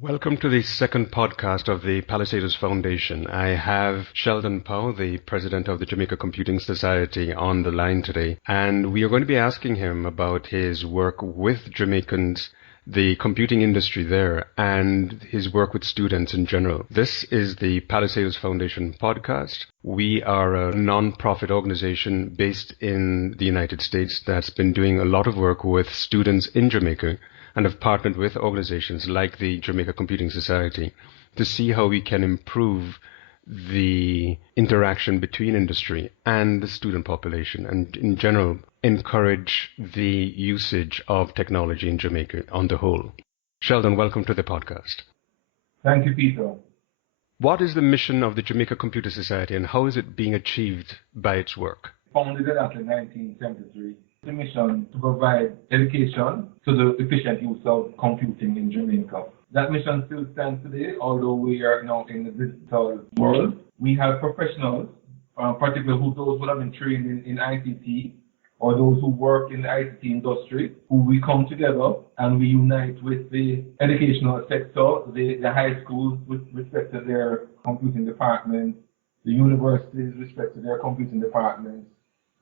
Welcome to the second podcast of the Palisadoes Foundation. I have Sheldon Powe, the president of the Jamaica Computing Society, on the line today, and we are going to be asking him about his work with Jamaicans, the computing industry there, and his work with students in general. This is the Palisadoes Foundation podcast. We are a non-profit organization based in the United States that's been doing a lot of work with students in Jamaica and have partnered with organizations like the Jamaica Computing Society to see how we can improve the interaction between industry and the student population, and in general encourage the usage of technology in Jamaica on the whole. Sheldon, welcome to the podcast. Thank you, Peter. What is the mission of the Jamaica Computer Society, and how is it being achieved by its work? Founded in 1973. The mission to provide education to the efficient use of computing in Jamaica. That mission still stands today, although we are now in the digital world. We have professionals, particularly those who have been trained in ICT, or those who work in the ICT industry, who we come together and we unite with the educational sector, the high schools with respect to their computing departments, the universities with respect to their computing departments,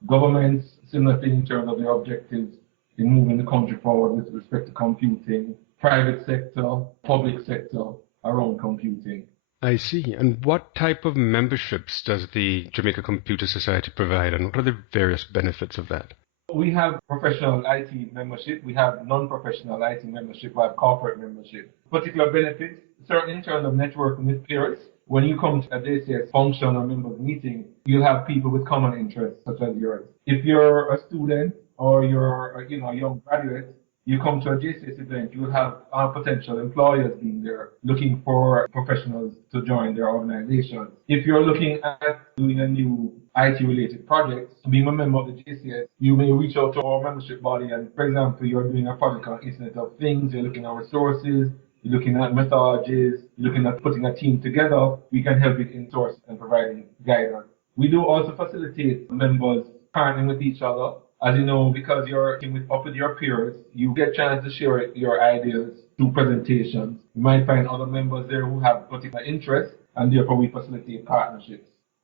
governments, similar thing in terms of their objectives in moving the country forward with respect to computing, private sector, public sector around computing. I see. And what type of memberships does the Jamaica Computer Society provide, and what are the various benefits of that? We have professional IT membership, we have non-professional IT membership, we have corporate membership. Particular benefits, certainly in terms of networking with peers. When you come to a JCS function or members meeting, you'll have people with common interests such as yours. If you're a student or you're a young graduate, you come to a JCS event, you'll have potential employers being there looking for professionals to join their organizations. If you're looking at doing a new IT-related project, being a member of the JCS, you may reach out to our membership body and, for example, you're doing a project on Internet of Things, you're looking at resources, you're looking at methodologies, you're looking at putting a team together. We can help you in sourcing and providing guidance. We do also facilitate members partnering with each other. As you know, because you're working up with your peers, you get a chance to share your ideas through presentations. You might find other members there who have particular interests, and therefore we facilitate partnerships.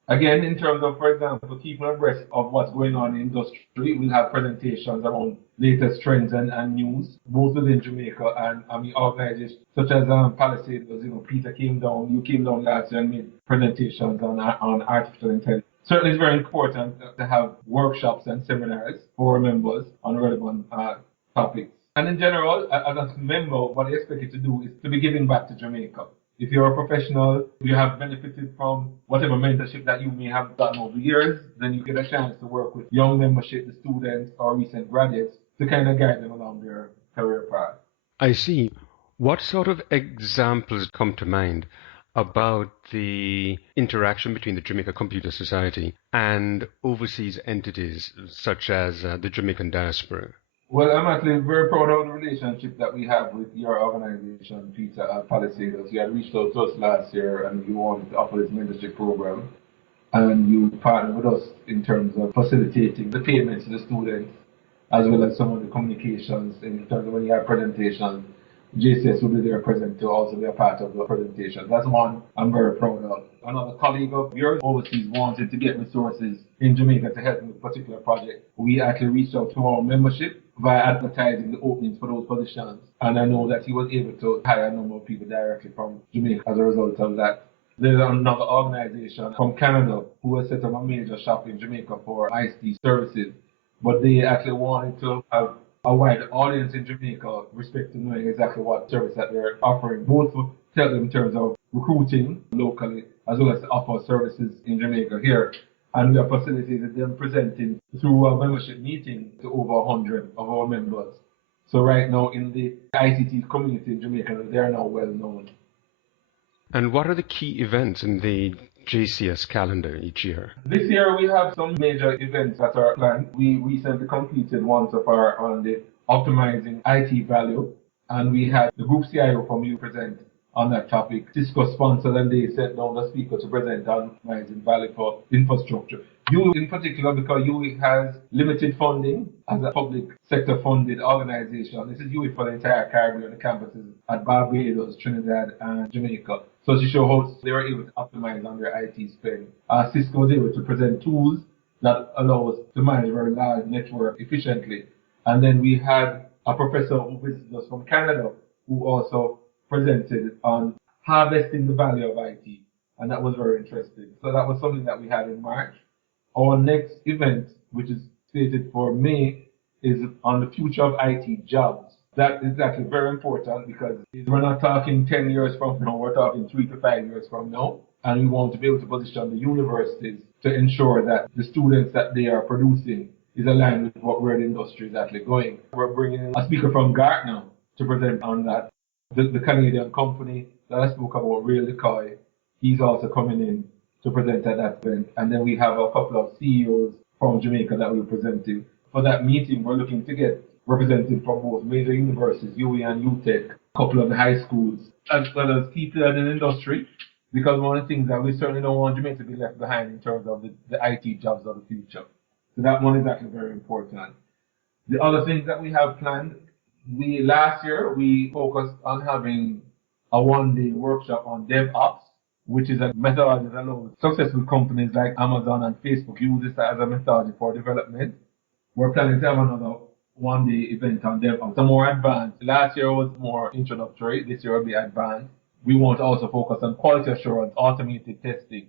Again, in terms of, for example, keeping abreast of what's going on in industry, we'll have presentations around latest trends and news, both within Jamaica and we organizations such as Palisadoes. Peter came down, you came down last year and made presentations on artificial intelligence. Certainly it's very important to have workshops and seminars for members on relevant topics. And in general, as a member, what I expect you to do is to be giving back to Jamaica. If you're a professional, you have benefited from whatever mentorship that you may have done over the years, then you get a chance to work with young membership, the students or recent graduates to kind of guide them along their career path. I see. What sort of examples come to mind about the interaction between the Jamaica Computer Society and overseas entities such as the Jamaican diaspora? Well, I'm actually very proud of the relationship that we have with your organization, Peter, at Palisadoes. You had reached out to us last year and you wanted to offer this mentorship program. And you partnered with us in terms of facilitating the payments to the students, as well as some of the communications in terms of when you have presentations. JCS will be there present to also be a part of the presentation. That's one I'm very proud of. Another colleague of yours overseas wanted to get resources in Jamaica to help with a particular project. We actually reached out to our membership via advertising the openings for those positions. And I know that he was able to hire a number of people directly from Jamaica as a result of that. There's another organization from Canada who has set up a major shop in Jamaica for ICT services. But they actually wanted to have a wide audience in Jamaica with respect to knowing exactly what service that they're offering, both to tell them in terms of recruiting locally as well as to offer services in Jamaica here. And we have facilitated them presenting through a membership meeting to over 100 of our members. So right now in the ICT community in Jamaica, they are now well known. And what are the key events in the JCS calendar each year? This year we have some major events that are planned. We recently completed one so far on the optimizing IT value, and we had the group CIO from you present on that topic. Cisco sponsored and they sent down the speaker to present on maximizing value for infrastructure. UE in particular, because UE has limited funding as a public sector funded organization. This is UE for the entire Caribbean, the campuses at Barbados, Trinidad, and Jamaica. So to show how they were able to optimize on their IT spend. Cisco was able to present tools that allow us to manage a very large network efficiently. And then we had a professor who visited us from Canada who also presented on harvesting the value of IT. And that was very interesting. So that was something that we had in March. Our next event, which is slated for May, is on the future of IT jobs. That is actually very important because we're not talking 10 years from now, we're talking 3 to 5 years from now. And we want to be able to position the universities to ensure that the students that they are producing is aligned with where the industry is actually going. We're bringing in a speaker from Gartner to present on that. The Canadian company that I spoke about, Ray LeCoy, he's also coming in to present at that event. And then we have a couple of CEOs from Jamaica that will be presenting. For that meeting, we're looking to get representatives from both major universities, UE and UTech, a couple of the high schools, as well as people in the industry, because one of the things that we certainly don't want Jamaica to be left behind in terms of the IT jobs of the future. So that one is actually very important. The other things that we have planned, last year we focused on having a one-day workshop on DevOps, which is a methodology that allows successful companies like Amazon and Facebook use this as a methodology for development. We're planning to have another one-day event on DevOps, so more advanced. Last year was more introductory. This year will be advanced. We want to also focus on quality assurance, automated testing.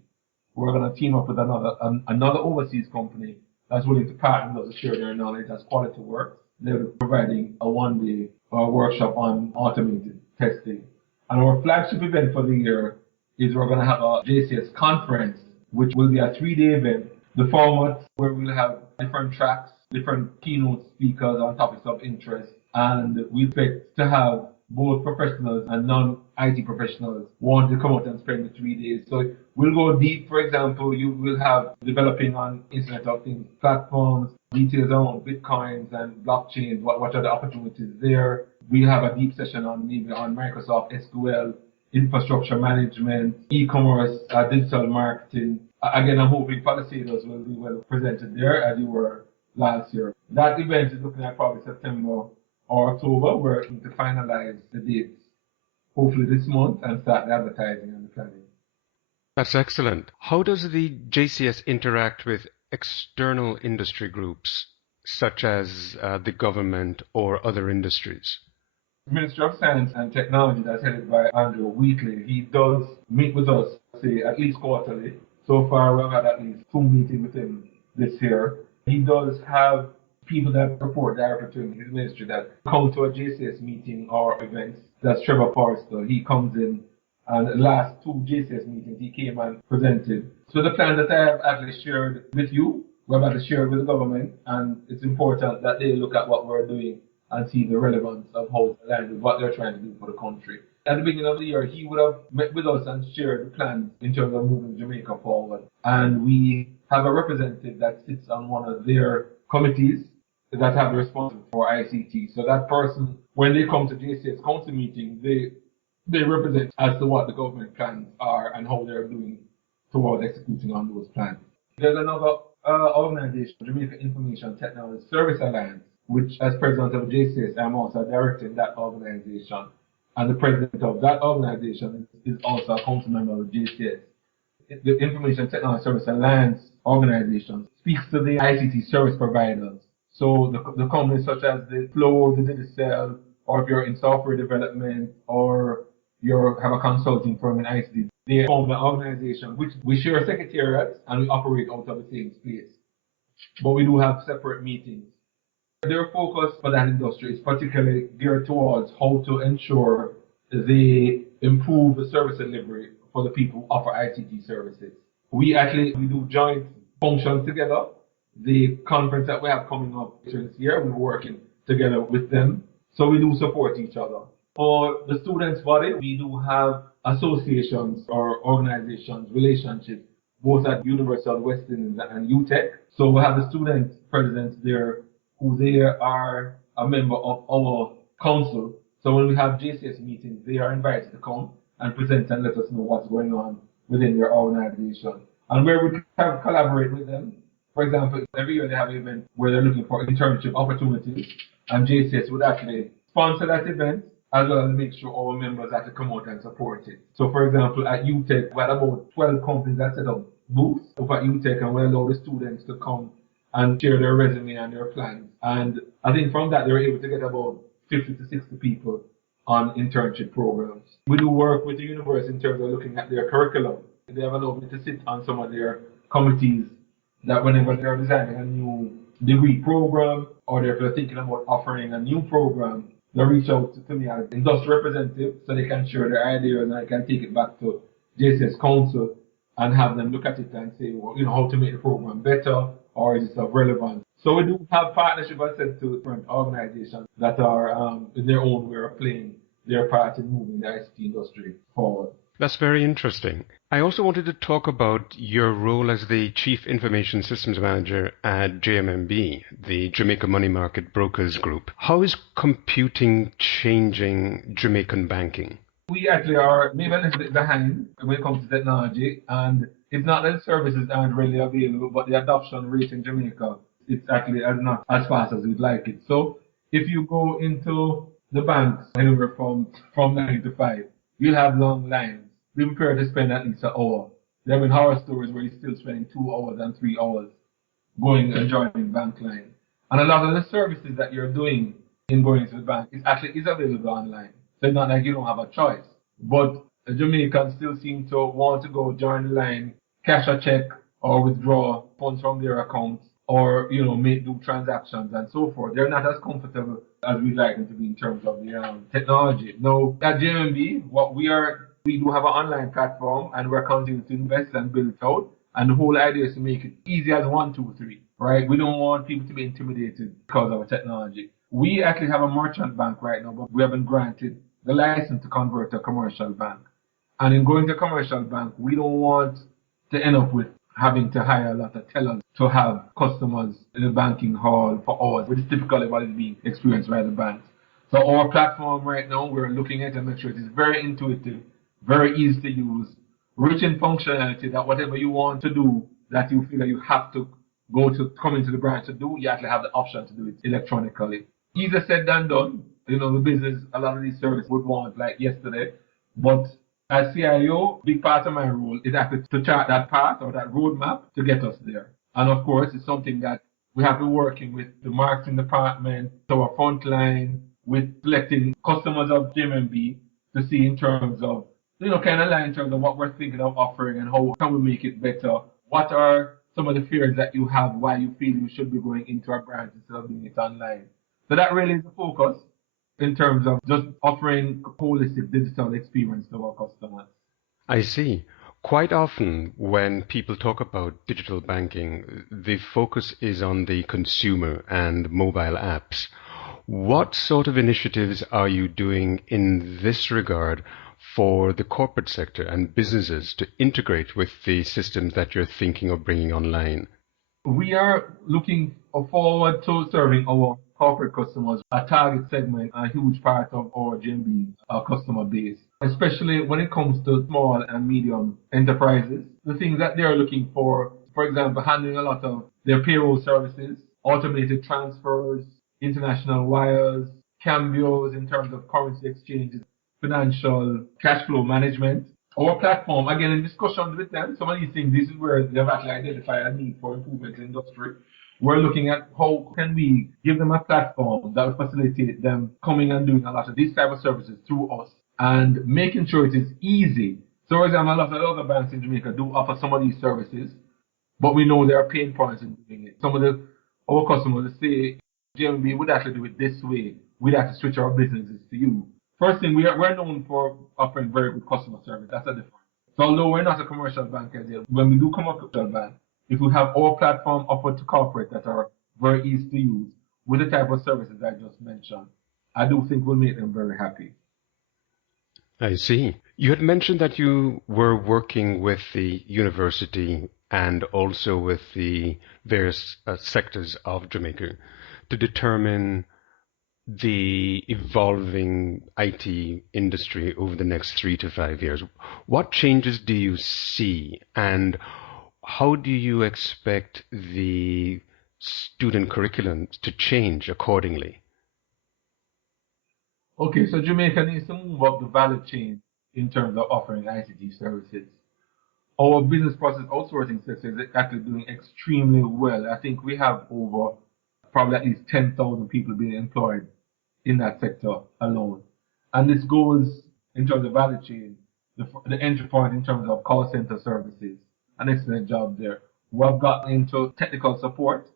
We're going to team up with another overseas company that's willing to partner with us to share their knowledge as quality works. They're providing a one-day workshop on automated testing. And our flagship event for the year is we're going to have a JCS conference, which will be a 3-day event. The format where we'll have different tracks, different keynote speakers on topics of interest, and we expect to have both professionals and non-IT professionals want to come out and spend the 3 days. So we'll go deep. For example, you will have developing on Internet of Things platforms, details on Bitcoins and blockchains, what are the opportunities there. We'll have a deep session on Microsoft SQL, infrastructure management, e-commerce, digital marketing. Again, I'm hoping Palisadoes will be well presented there as you were last year. That event is looking at probably September or October. We're going to finalize the dates, hopefully this month, and start the advertising and the planning. That's excellent. How does the JCS interact with external industry groups, such as the government or other industries? The Ministry of Science and Technology, that's headed by Andrew Wheatley, he does meet with us, say, at least quarterly. So far, we've had at least 2 meetings with him this year. He does have people that report directly to his ministry that come to a JCS meeting or events. That's Trevor Forrester. He comes in, and the last 2 JCS meetings he came and presented. So the plan that I have actually shared with you, we're about to share with the government, and it's important that they look at what we're doing and see the relevance of how it's aligned with what they're trying to do for the country. At the beginning of the year, he would have met with us and shared the plans in terms of moving Jamaica forward. And we have a representative that sits on one of their committees that have the responsibility for ICT. So that person, when they come to JCS council meeting, they represent as to what the government plans are and how they're doing towards executing on those plans. There's another organization, Jamaica Information Technology Service Alliance, which as president of JCS, I'm also directing that organization. And the president of that organization is also a council member of JCS. The Information Technology Service Alliance organization speaks to the ICT service providers. So the companies such as the Flow, the Digicel, or if you're in software development or you have a consulting firm in ICT, they form an organization which we share secretariats and we operate out of the same space. But we do have separate meetings. Their focus for that industry is particularly geared towards how to ensure they improve the service delivery for the people who offer ICT services. We do joint functions together. The conference that we have coming up this year, we're working together with them. So we do support each other. For the students' body, we do have associations or organizations, relationships, both at University of West Indies and UTech. So we have the student presidents there who they are a member of our council. So when we have JCS meetings, they are invited to come and present and let us know what's going on within your organization. And where we can collaborate with them. For example, every year they have an event where they're looking for internship opportunities, and JCS would actually sponsor that event as well as make sure our members actually come out and support it. So, for example, at UTech, we had about 12 companies that set up booths over at UTech, and we allow the students to come and share their resume and their plans. And I think from that, they were able to get about 50 to 60 people on internship programs. We do work with the university in terms of looking at their curriculum. They have allowed me to sit on some of their committees that whenever they're designing a new degree program or if they're thinking about offering a new program, they reach out to me as industry representative so they can share their ideas and I can take it back to JCS Council and have them look at it and say, well, how to make the program better or is it of relevance. So we do have partnership, I said, to different organizations that are in their own way of playing their part in moving the ICT industry forward. That's very interesting. I also wanted to talk about your role as the Chief Information Systems Manager at JMMB, the Jamaica Money Market Brokers Group. How is computing changing Jamaican banking? We actually are maybe a little bit behind when it comes to technology, and it's not that services aren't really available, but the adoption rate in Jamaica, it's actually not as fast as we'd like it. So if you go into the banks anywhere from 9 to 5, you'll have long lines. Be prepared to spend at least an hour. There have been horror stories where you're still spending 2 hours and 3 hours going and joining bank line. And a lot of the services that you're doing in going to the bank is available online. So it's not like you don't have a choice. But Jamaicans still seem to want to go join the line, cash a check, or withdraw funds from their accounts, or do transactions and so forth. They're not as comfortable as we'd like them to be in terms of the technology. Now at JMB, we do have an online platform and we're continuing to invest and build it out. And the whole idea is to make it easy as 1, 2, 3, right? We don't want people to be intimidated because of our technology. We actually have a merchant bank right now, but we haven't granted the license to convert to a commercial bank. And in going to a commercial bank, we don't want to end up with having to hire a lot of tellers to have customers in the banking hall for hours, which is typically what is being experienced by the banks. So our platform right now, we're looking at and make sure it is very intuitive, very easy to use, rich in functionality that whatever you want to do that you feel that you have to come into the branch to do, you actually have the option to do it electronically. Easier said than done. The business, a lot of these services would want like yesterday. But as CIO, big part of my role is actually to chart that path or that roadmap to get us there. And of course, it's something that we have been working with the marketing department, our front line, with selecting customers of JMB to see in terms of kind of line in terms of what we're thinking of offering and how can we make it better. What are some of the fears that you have why you feel you should be going into our branch instead of doing it online? So that really is the focus in terms of just offering a holistic digital experience to our customers. I see. Quite often when people talk about digital banking, the focus is on the consumer and mobile apps. What sort of initiatives are you doing in this regard for the corporate sector and businesses to integrate with the systems that you're thinking of bringing online? We are looking forward to serving our corporate customers, a target segment, a huge part of our JMB, our customer base, especially when it comes to small and medium enterprises. The things that they're looking for example, handling a lot of their payroll services, automated transfers, international wires, cambios in terms of currency exchanges, financial cash flow management. Our platform, again, in discussions with them, some of these things, this is where they've actually identified a need for improvement in industry. We're looking at how can we give them a platform that will facilitate them coming and doing a lot of these type of services through us and making sure it is easy. So, for example, a lot of the other banks in Jamaica do offer some of these services, but we know there are pain points in doing it. Some of our customers say, JMB would actually do it this way. We'd have to switch our businesses to you. First thing, we're known for offering very good customer service. That's a difference. So although we're not a commercial bank as yet, when we do come up with a bank, if we have our platform offered to corporate that are very easy to use with the type of services I just mentioned, I do think we'll make them very happy. I see. You had mentioned that you were working with the university and also with the various sectors of Jamaica to determine the evolving IT industry over the next 3 to 5 years, what changes do you see, and how do you expect the student curriculum to change accordingly? Okay, so Jamaica needs to move up the value chain in terms of offering ICT services. Our business process outsourcing sector is actually doing extremely well. I think we have over probably at least 10,000 people being employed in that sector alone. And this goes in terms of value chain, the entry point in terms of call center services, an excellent job there. We have gotten into technical support.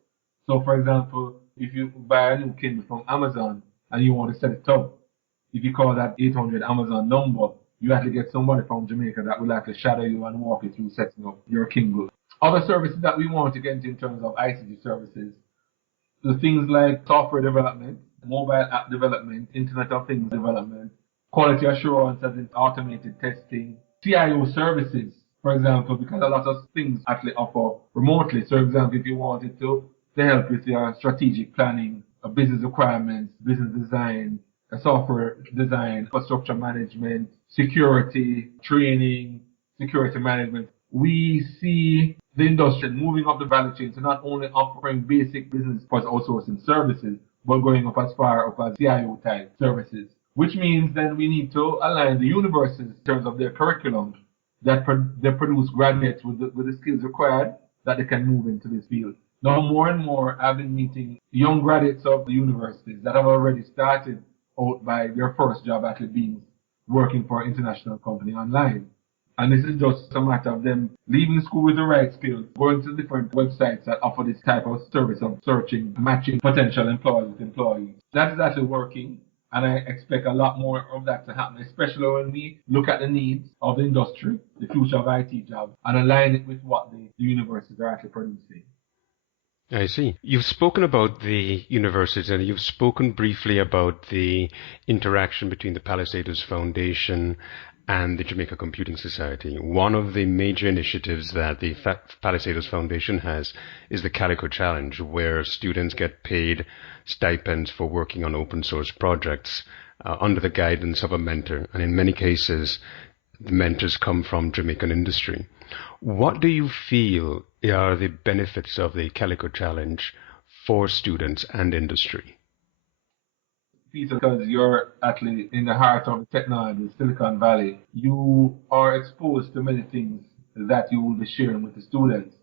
So, for example, if you buy a new Kindle from Amazon and you want to set it up, if you call that 800 Amazon number, you actually get somebody from Jamaica that will actually shadow you and walk you through setting up your Kindle. Other services that we want to get into in terms of ICT services, the things like software development, mobile app development, Internet of Things development, quality assurance as in automated testing, CIO services, for example, because a lot of things actually offer remotely. So, for example, if you wanted to help with your strategic planning, business requirements, business design, software design, infrastructure management, security, training, security management, we see the industry moving up the value chain to not only offering basic business process outsourcing services, but going up as far up as CIO type services, which means then we need to align the universities in terms of their curriculum that they produce graduates with the skills required that they can move into this field. Now, more and more, I've been meeting young graduates of the universities that have already started out by their first job actually being working for an international company online. And this is just a matter of them leaving school with the right skills, going to different websites that offer this type of service of searching, matching potential employers with employees. That is actually working, and I expect a lot more of that to happen, especially when we look at the needs of the industry, the future of IT jobs, and align it with what the universities are actually producing. I see. You've spoken about the universities and you've spoken briefly about the interaction between the Palisadoes Foundation and the Jamaica Computing Society. One of the major initiatives that the Palisadoes Foundation has is the Calico Challenge, where students get paid stipends for working on open source projects under the guidance of a mentor. And in many cases, the mentors come from Jamaican industry. What do you feel are the benefits of the Calico Challenge for students and industry? Because you're actually in the heart of technology, Silicon Valley, you are exposed to many things that you will be sharing with the students.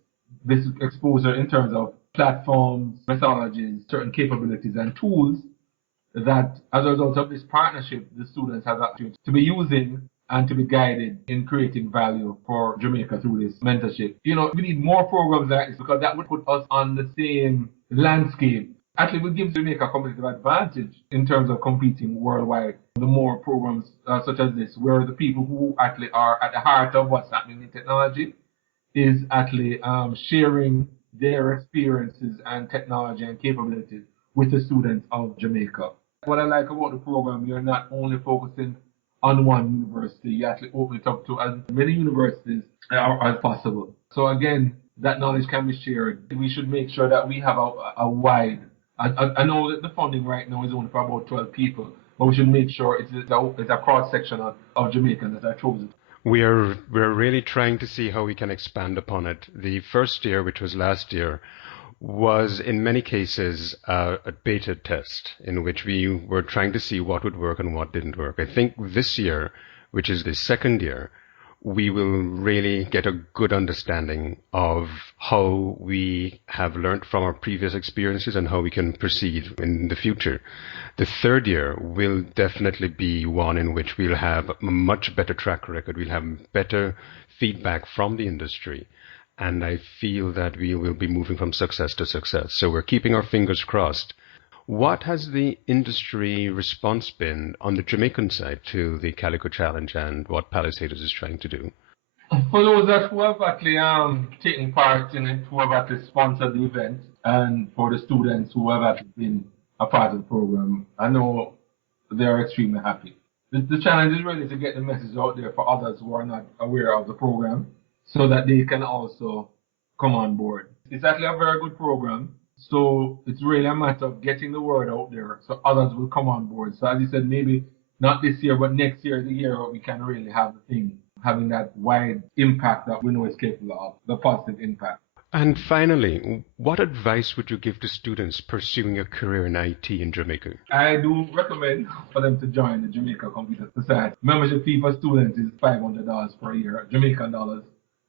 This exposure in terms of platforms, methodologies, certain capabilities and tools that as a result of this partnership, the students have actually to be using and to be guided in creating value for Jamaica through this mentorship. You know, we need more programs like this because that would put us on the same landscape. Actually, it would give Jamaica a competitive advantage in terms of competing worldwide. The more programs such as this, where the people who actually are at the heart of what's happening in technology is actually sharing their experiences and technology and capabilities with the students of Jamaica. What I like about the program, you're not only focusing on one university, you actually open it up to as many universities as possible. So again, that knowledge can be shared. We should make sure that we have a wide, I know that the funding right now is only for about 12 people, but we should make sure it's a cross-section of Jamaicans that are chosen. We're really trying to see how we can expand upon it. The first year, which was last year, was in many cases a beta test in which we were trying to see what would work and what didn't work. I think this year, which is the second year, we will really get a good understanding of how we have learned from our previous experiences and how we can proceed in the future. The third year will definitely be one in which we'll have a much better track record. We'll have better feedback from the industry. And I feel that we will be moving from success to success. So we're keeping our fingers crossed. What has the industry response been on the Jamaican side to the Calico Challenge and what Palisadoes is trying to do? For those who have actually taken part in it, who have actually sponsored the event, and for the students who have actually been a part of the program, I know they are extremely happy. The challenge is really to get the message out there for others who are not aware of the program, so that they can also come on board. It's actually a very good program. So it's really a matter of getting the word out there so others will come on board. So as you said, maybe not this year, but next year, the year we can really have the thing having that wide impact that we know is capable of, the positive impact. And finally, what advice would you give to students pursuing a career in IT in Jamaica? I do recommend for them to join the Jamaica Computer Society. Membership fee for students is $500 per year, Jamaican dollars.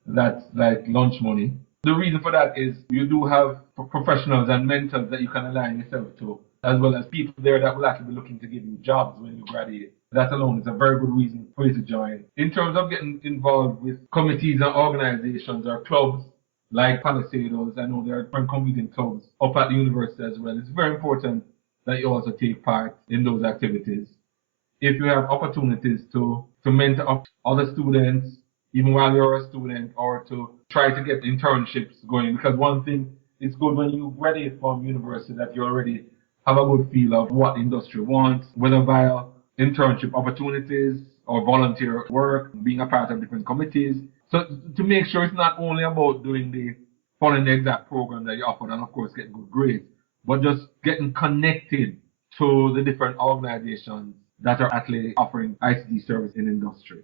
That's like lunch money. The reason for that is you do have professionals and mentors that you can align yourself to, as well as people there that will actually be looking to give you jobs when you graduate. That alone is a very good reason for you to join. In terms of getting involved with committees and organizations or clubs like Palisadoes, I know there are different competing clubs up at the university as well. It's very important that you also take part in those activities. If you have opportunities to mentor up other students, even while you're a student, or to try to get internships going, because one thing, it's good when you graduate from university that you already have a good feel of what the industry wants, whether via internship opportunities or volunteer work, being a part of different committees. So to make sure it's not only about doing following the exact program that you offer and of course getting good grades, but just getting connected to the different organizations that are actually offering ICT service in industry.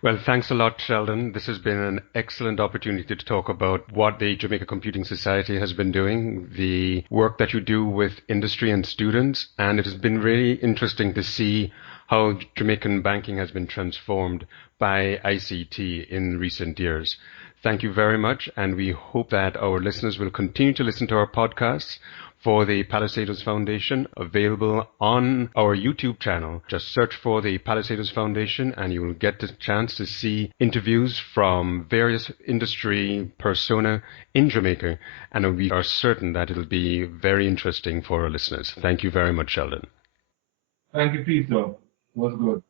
Well, thanks a lot, Sheldon. This has been an excellent opportunity to talk about what the Jamaica Computing Society has been doing, the work that you do with industry and students, and it has been really interesting to see how Jamaican banking has been transformed by ICT in recent years. Thank you very much, and we hope that our listeners will continue to listen to our podcasts for the Palisadoes Foundation, available on our YouTube channel. Just search for the Palisadoes Foundation and you will get the chance to see interviews from various industry persona in Jamaica, and we are certain that it'll be very interesting for our listeners. Thank you very much, Sheldon. Thank you, Peter. It was good.